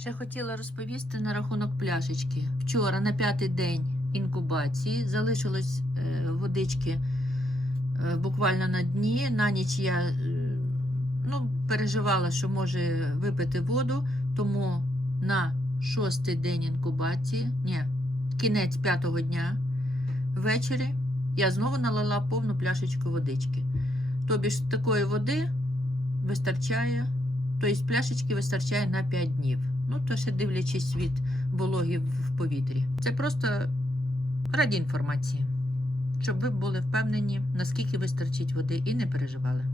Ще хотіла розповісти на рахунок пляшечки. Вчора на п'ятий день інкубації залишилось е, водички е, буквально на дні. На ніч я е, ну, переживала, що може випити воду, тому на шостий день інкубації, ні, кінець п'ятого дня ввечері я знову налила повну пляшечку водички. Тобі ж такої води вистачає, тобто пляшечки вистачає на 5 днів. Ну, то ще дивлячись від вологи в повітрі. Це просто раді інформації, щоб ви були впевнені, наскільки вистачить води і не переживали.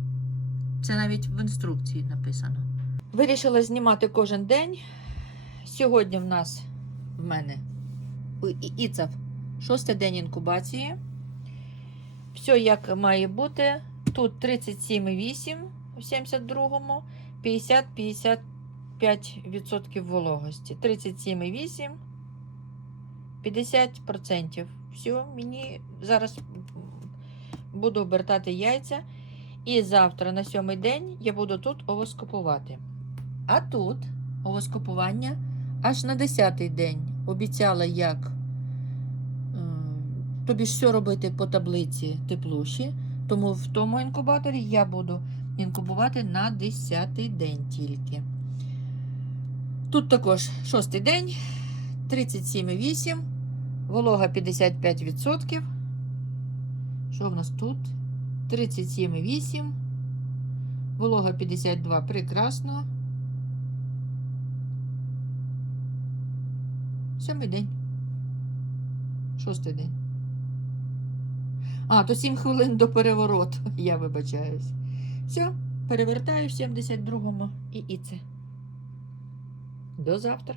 Це навіть в інструкції написано. Вирішила знімати кожен день. Сьогодні в нас в мене Іцав шостий день інкубації. Все як має бути. Тут 37,8 в 72-му, 50-55% вологості. 37,8, 50%. Все, мені зараз буду обертати яйця. І завтра на сьомий день я буду тут овоскопувати. А тут овоскопування аж на 10-й день. Обіцяла, як тобі ж все робити по таблиці теплуші. Тому в тому інкубаторі я буду інкубувати на 10-й день тільки. Тут також шостий день, 37,8, волога 55%. Що в нас тут? 37,8, волога 52, прекрасно. Сьомий день. Шостий день. А, то 7 хвилин до перевороту. Я вибачаюсь. Все, перевертаю в 72-му і і це. До завтра.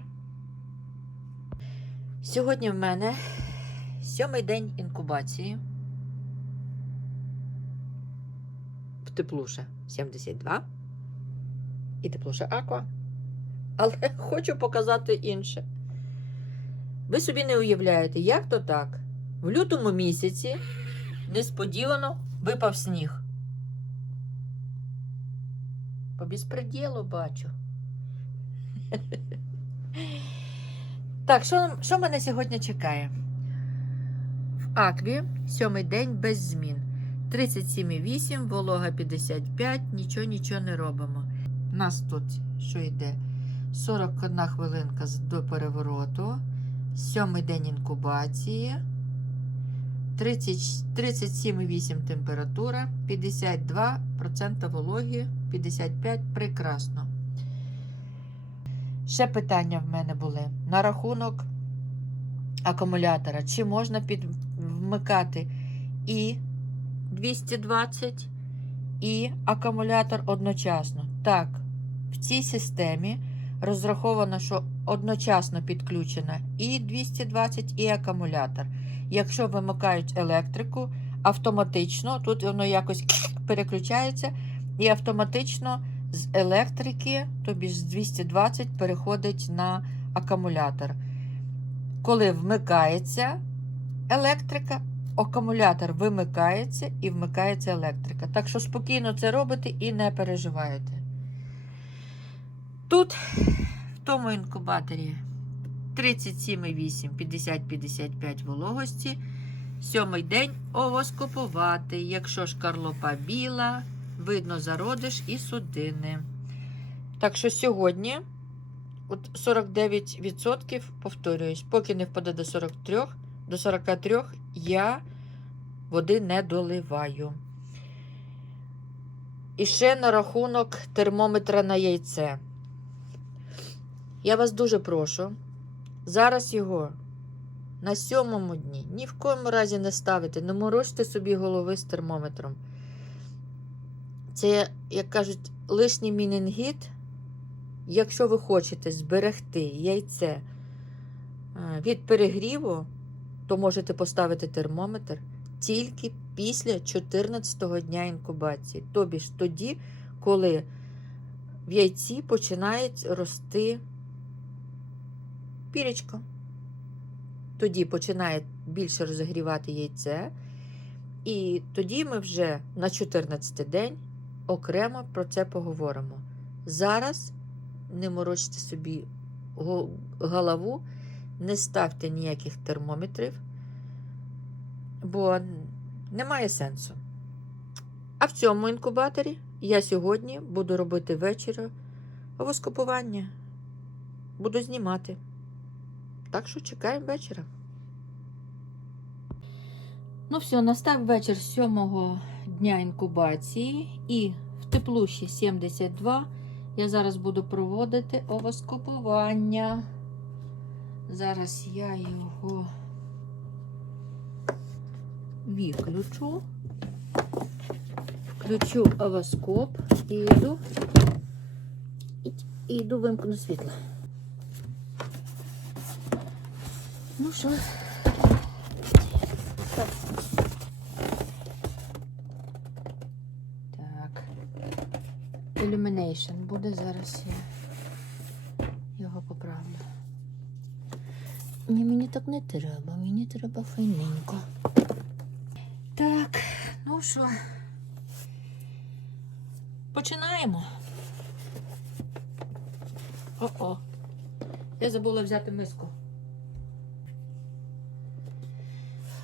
Сьогодні в мене сьомий день інкубації. В теплуша 72. І теплуша Аква. Але хочу показати інше. Ви собі не уявляєте, як то так? В лютому місяці несподівано випав сніг. По безпреділу бачу. Так, що, що мене сьогодні чекає? В Акві сьомий день без змін. 37,8, волога 55, нічого, нічого не робимо. У нас тут що йде? 41 хвилинка до перевороту. Сьомий день інкубації. 37,8 температура, 52% вологі, 55 прекрасно. Ще питання в мене були на рахунок акумулятора. Чи можна під, вмикати і 220, і акумулятор одночасно? Так, в цій системі розраховано, що одночасно підключена і 220, і акумулятор. Якщо вимикають електрику, автоматично, тут воно якось переключається, і автоматично з електрики, тобі з 220 переходить на акумулятор. Коли вмикається електрика, акумулятор вимикається і вмикається електрика. Так що спокійно це робите і не переживаєте. Тут, в тому інкубаторі, 37,8, 50-55 вологості. Сьомий день овоскопувати. Якщо шкарлопа біла, видно зародиш і судини. Так що сьогодні от 49%, повторююсь, поки не впаде до 43, до 43 я води не доливаю. І ще на рахунок термометра на яйце. Я вас дуже прошу. Зараз його на сьомому дні ні в коєму разі не ставити, не морочте собі голови з термометром. Це, як кажуть, лишній мінінгіт. Якщо ви хочете зберегти яйце е, від перегріву, то можете поставити термометр тільки після 14-го дня інкубації. Тобі ж тоді, коли в яйці починають рости пірічко. Тоді починає більше розігрівати яйце. І тоді ми вже на 14 день окремо про це поговоримо. Зараз не морочте собі голову, не ставте ніяких термометрів, бо немає сенсу. А в цьому інкубаторі я сьогодні буду робити вечора воскопування. Буду знімати. Так що чекаємо вечора. Ну все, настав вечір сьомого дня інкубації і в теплуші 72 я зараз буду проводити овоскопування. Зараз я його виключу, включу овоскоп і йду, і йду вимкну світло. Ну що, Так. Illumination буде зараз я його поправлю. Ні, мені так не треба, мені треба файненько. Так, ну що, починаємо. О-о. Я забула взяти миску.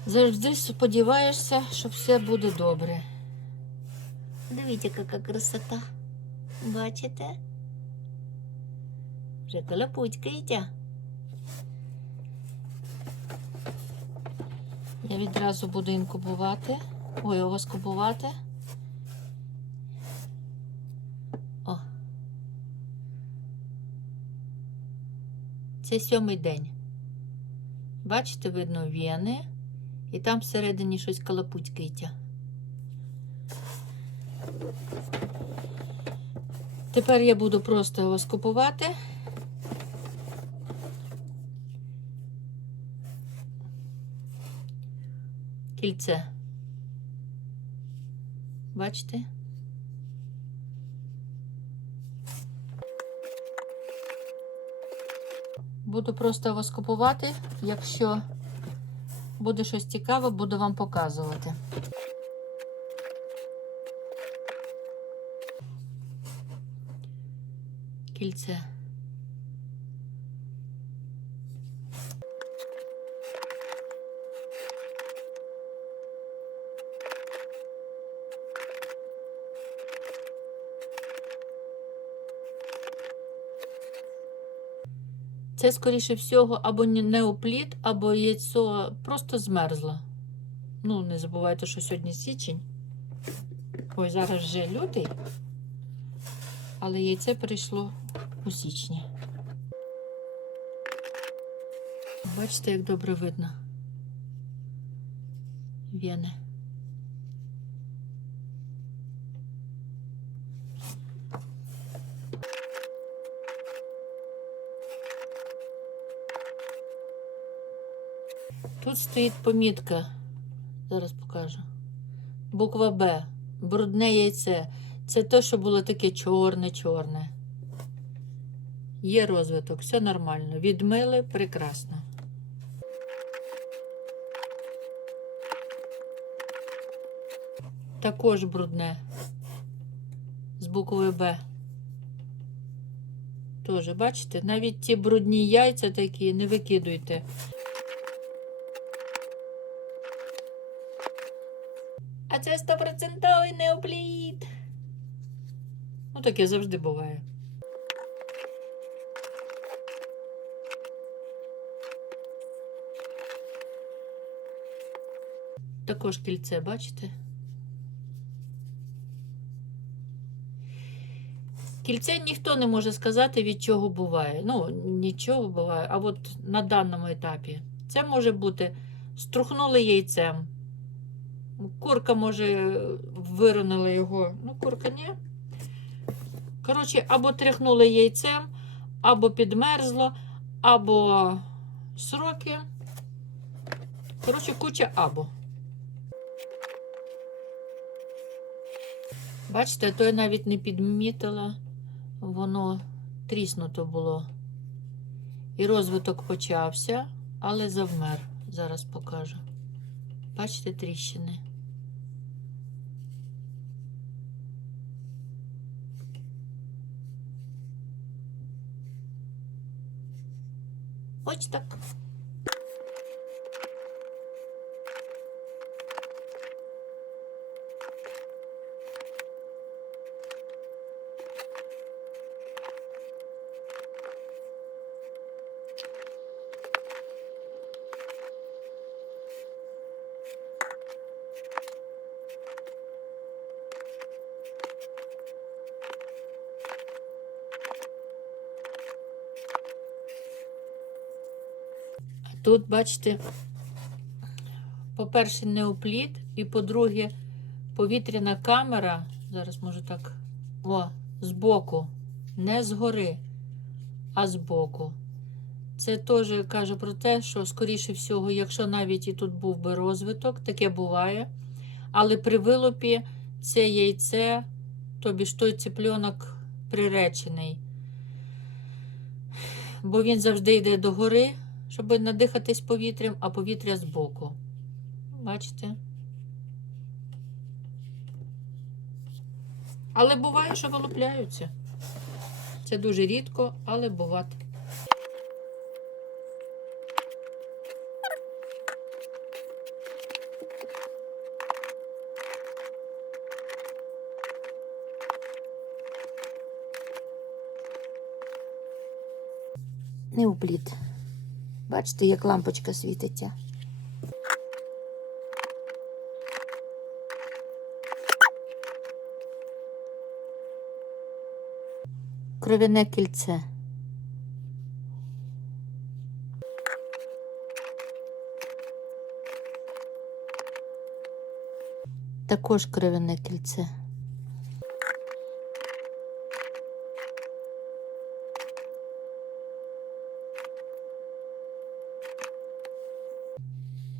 Завжди сподіваєшся, що все буде добре. Дивіться, яка красота. Бачите? Вже колопутькаєте. Я відразу буду інкубувати. Ой, овоскубувати. О. Це сьомий день. Бачите, видно вени, і там всередині щось колопутькається. Тепер я буду просто його скупувати. Кільце. Бачите? Буду просто його скупувати. Якщо буде щось цікаве, буду вам показувати. Кільце. Це, скоріше всього, або не- неоплід, або яйцо просто змерзло. Ну, не забувайте, що сьогодні січень. Ой, зараз вже лютий. Але яйце прийшло січні. Бачите, як добре видно. Вени. Тут стоїть помітка. Зараз покажу. Буква Б. Брудне яйце. Це те, що було таке чорне-чорне. Є розвиток, все нормально. Відмили прекрасно. Також брудне. З буквою Б. Тоже, бачите, навіть ті брудні яйця такі не викидуйте. А це стопроцентовий неоплід. Ну, таке завжди буває. Також кільце, бачите? Кільце ніхто не може сказати, від чого буває. Ну, нічого буває. А от на даному етапі це може бути струхнули яйцем. Курка, може, виронила його. Ну, курка ні. Коротше, або тряхнули яйцем, або підмерзло, або сроки. Коротше, куча або. Бачите, то я навіть не підмітила, воно тріснуто було. І розвиток почався, але завмер. Зараз покажу. Бачите тріщини. Ось так. Тут, бачите, по-перше, неопліт, і по-друге, повітряна камера. Зараз можу так. О, збоку. Не згори, а збоку. Це теж каже про те, що, скоріше всього, якщо навіть і тут був би розвиток, таке буває. Але при вилупі це яйце, тобі ж той цыпленок приречений. Бо він завжди йде догори, щоб надихатись повітрям, а повітря збоку. Бачите? Але буває, що вилупляються. Це дуже рідко, але буває. Не обліт. Бачите, як лампочка світиться. Кровяне кільце. Також кровяне кільце.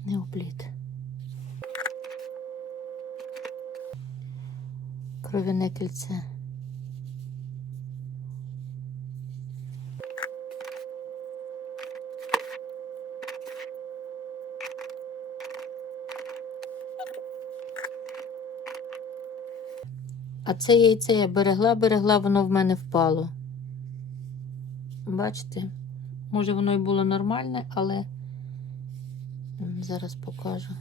Неопліт. Кровяне кільце. А це яйце я берегла, берегла, воно в мене впало. Бачите? Може, воно і було нормальне, але зараз покажу.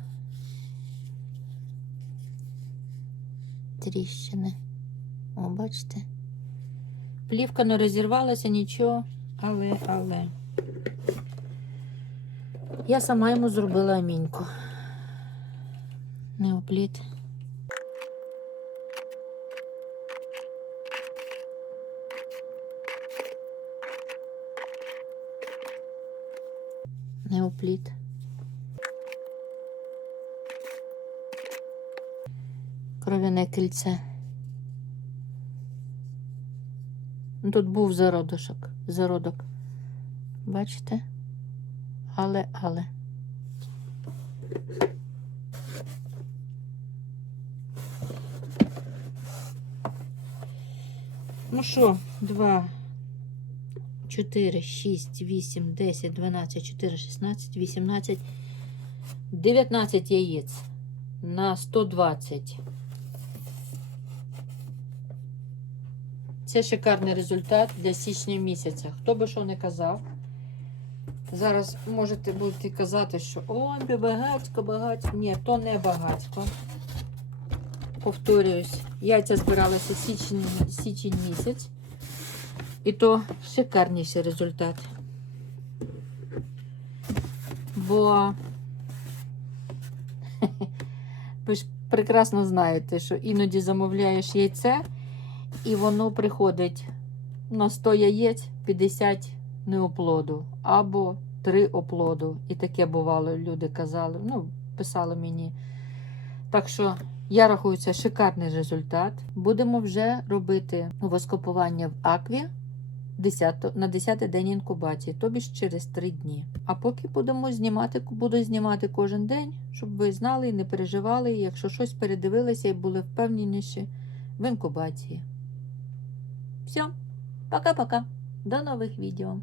Тріщини. О, бачите? Плівка не розірвалася, нічого, але, але. Я сама йому зробила аміньку. Неопліт. Неопліт. Кров'яне кільце. Ну, Тут був зародишок, зародок. Бачите? Але, але. Ну що, два, чотири, шість, вісім, десять, дванадцять, чотири, шістнадцять, вісімнадцять, дев'ятнадцять яєць на 120. Це шикарний результат для січня місяця. Хто би що не казав. Зараз можете будете казати, що ой, багатько, багатько. Ні, то не багатько. Повторююсь, яйця збиралися січень, січень місяць. І то шикарніший результат. Бо ви ж прекрасно знаєте, що іноді замовляєш яйце, і воно приходить на 100 яєць 50 неоплоду або 3 оплоду. І таке бувало, люди казали, ну, писали мені. Так що я рахую, це шикарний результат. Будемо вже робити воскопування в акві 10, на 10 день інкубації, тобі ж через 3 дні. А поки будемо знімати, буду знімати кожен день, щоб ви знали і не переживали, якщо щось передивилися і були впевненіші в інкубації. Все, пока-пока. До новых відео.